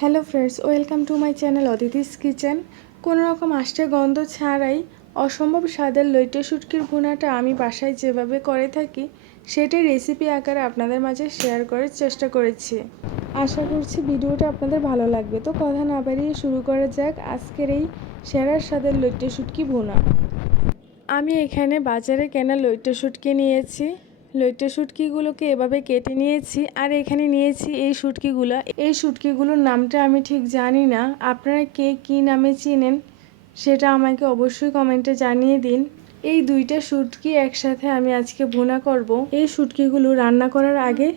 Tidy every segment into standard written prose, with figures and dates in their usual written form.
Hello friends, welcome to my channel Aditi's kitchen. কোনো রকম আষ্টে গন্ধ ছাড়াই অসম্ভব স্বাদের লইটে শুটকির ভুনাটা আমি বাসায় যেভাবে করে থাকি সেটাই রেসিপি আকারে আপনাদের মাঝে শেয়ার করার চেষ্টা করেছি। আশা করছি ভিডিওটা আপনাদের ভালো লাগবে। তো কথা না বাড়িয়ে শুরু করা যাক আজকের এই সেরার স্বাদের লইটে শুটকি ভুনা। আমি এখানে বাজারে কেনা লইটে শুটকি নিয়েছি। লইটে শুটকিগুলোকে এভাবে কেটে নিয়েছি আর এখানে নিয়েছি এই শুটকিগুলো। এই শুটকিগুলোর নামটা আমি ঠিক জানি না, আপনারা কে কী নামে চিনেন সেটা আমাকে অবশ্যই কমেন্টে জানিয়ে দিন। এই দুইটা শুটকি একসাথে আমি আজকে ভুনা করব। এই শুটকিগুলো রান্না করার আগে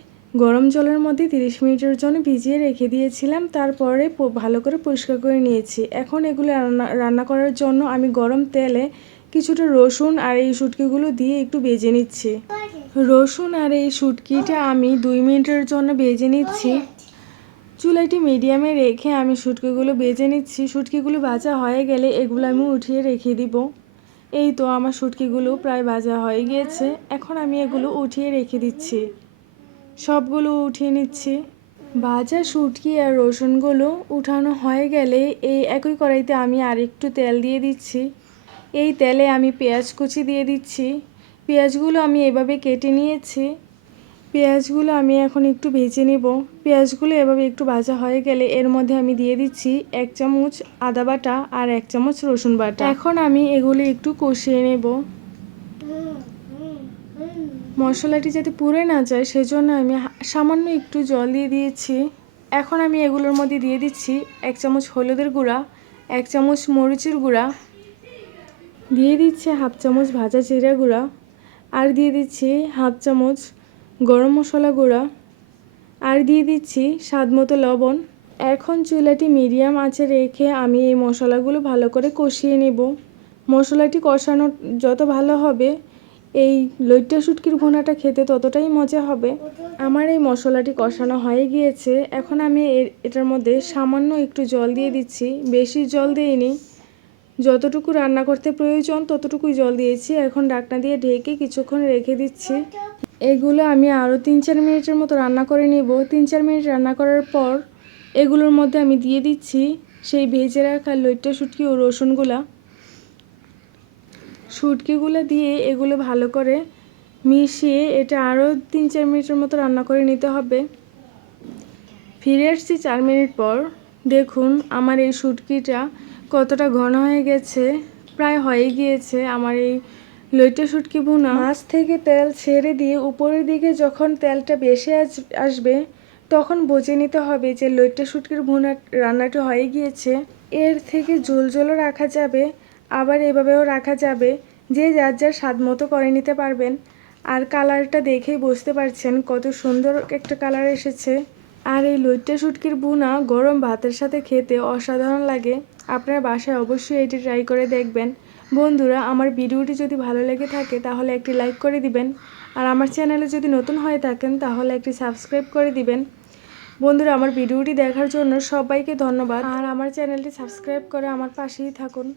গরম জলের মধ্যে 30 মিনিটের জন্য ভিজিয়ে রেখে দিয়েছিলাম, তারপরে ভালো করে পরিষ্কার করে নিয়েছি। এখন এগুলো রান্না করার জন্য আমি গরম তেলে কিছুটা রসুন আর এই শুটকিগুলো দিয়ে একটু ভেজে নিচ্ছি। রসুন আর এই শুটকিটা আমি 2 মিনিটের জন্য ভেজে নিচ্ছি। চুলাটি মিডিয়ামে রেখে আমি শুটকিগুলো ভেজে নিচ্ছি। শুটকিগুলো ভাজা হয়ে গেলে এগুলো আমি উঠিয়ে রেখে দিব। এই তো আমার শুটকিগুলো প্রায় ভাজা হয়ে গিয়েছে। এখন আমি এগুলো উঠিয়ে রেখে দিচ্ছি। সবগুলো উঠিয়ে নিচ্ছি। ভাজা শুটকি আর রসুনগুলো উঠানো হয়ে গেলে এই একই কড়াইতে আমি আরেকটু তেল দিয়ে দিচ্ছি। এই তেলে আমি পেঁয়াজ কুচি দিয়ে দিচ্ছি। পেঁয়াজগুলো আমি এভাবে কেটে নিয়েছি। পেঁয়াজগুলো আমি এখন একটু ভেজে নেব। পেঁয়াজগুলো এভাবে একটু ভাজা হয়ে গেলে এর মধ্যে আমি দিয়ে দিচ্ছি 1 চামচ আদা বাটা আর 1 চামচ রসুন বাটা। এখন আমি এগুলো একটু কষিয়ে নেব। মশলাটি যাতে পুড়ে না যায় সেজন্য আমি সামান্য একটু জল দিয়ে দিয়েছি। এখন আমি এগুলোর মধ্যে দিয়ে দিচ্ছি 1 চামচ হলুদের গুঁড়া, 1 চামচ মরিচের গুঁড়া, দিয়ে দিচ্ছি 1/2 চামচ ভাজা জিরা গুঁড়া, আর দিয়ে দিচ্ছি 1/2 চামচ গরম মশলা গুঁড়া, আর দিয়ে দিচ্ছি স্বাদ মতো লবণ। এখন চুলাটি মিডিয়াম আঁচে রেখে আমি এই মশলাগুলো ভালো করে কষিয়ে নেব। মশলাটি কষানো যত ভালো হবে এই লইট্টা শুটকির ভুনাটা খেতে ততটাই মজা হবে। আমার এই মশলাটি কষানো হয়ে গিয়েছে। এখন আমি এটার মধ্যে সামান্য একটু জল দিয়ে দিচ্ছি, বেশি জল দিইনি। যতটুকু রান্না করতে প্রয়োজন ততটুকুই জল দিয়েছি। এখন ঢাকনা দিয়ে ঢেকে কিছুক্ষণ রেখে দিচ্ছি। এগুলো আমি আরও 3-4 মিনিটের মতো রান্না করে নেব। 3-4 মিনিট রান্না করার পর এগুলোর মধ্যে আমি দিয়ে দিচ্ছি সেই ভেজে রাখা লইট্টা শুটকি ও রসুনগুলা। শুটকিগুলো দিয়ে এগুলো ভালো করে মিশিয়ে এটা আরও 3-4 মিনিটের মতো রান্না করে নিতে হবে। ফিরে আসছি 4 মিনিট পর। দেখুন আমার এই শুটকিটা কতটা ঘন হয়ে গেছে, প্রায় হয়ে গিয়েছে আমার এই লইট্টা শুটকি ভুনা। মাছ থেকে তেল ছেড়ে দিয়ে উপরের দিকে যখন তেলটা বেশি আসবে তখন বুঝে নিতে হবে যে লইট্টা শুটকির ভুনা রান্নাটা হয়ে গিয়েছে। এর থেকে ঝোলও রাখা যাবে, আবার এভাবেও রাখা যাবে, যে যার যার স্বাদ মতো করে নিতে পারবেন। আর কালারটা দেখেই বুঝতে পারছেন কত সুন্দর একটা কালার এসেছে। আর এই লইট্টা শুটকির ভুনা গরম ভাতের সাথে খেতে অসাধারণ লাগে। আপনার বাসায় অবশ্যই এটি ট্রাই করে দেখবেন। বন্ধুরা, আমার ভিডিওটি যদি ভালো লেগে থাকে তাহলে একটি লাইক করে দিবেন, আর আমার চ্যানেলে যদি নতুন হয়ে থাকেন তাহলে একটি সাবস্ক্রাইব করে দিবেন। বন্ধুরা, আমার ভিডিওটি দেখার জন্য সবাইকে ধন্যবাদ, আর আমার চ্যানেলটি সাবস্ক্রাইব করে আমার পাশেই থাকুন।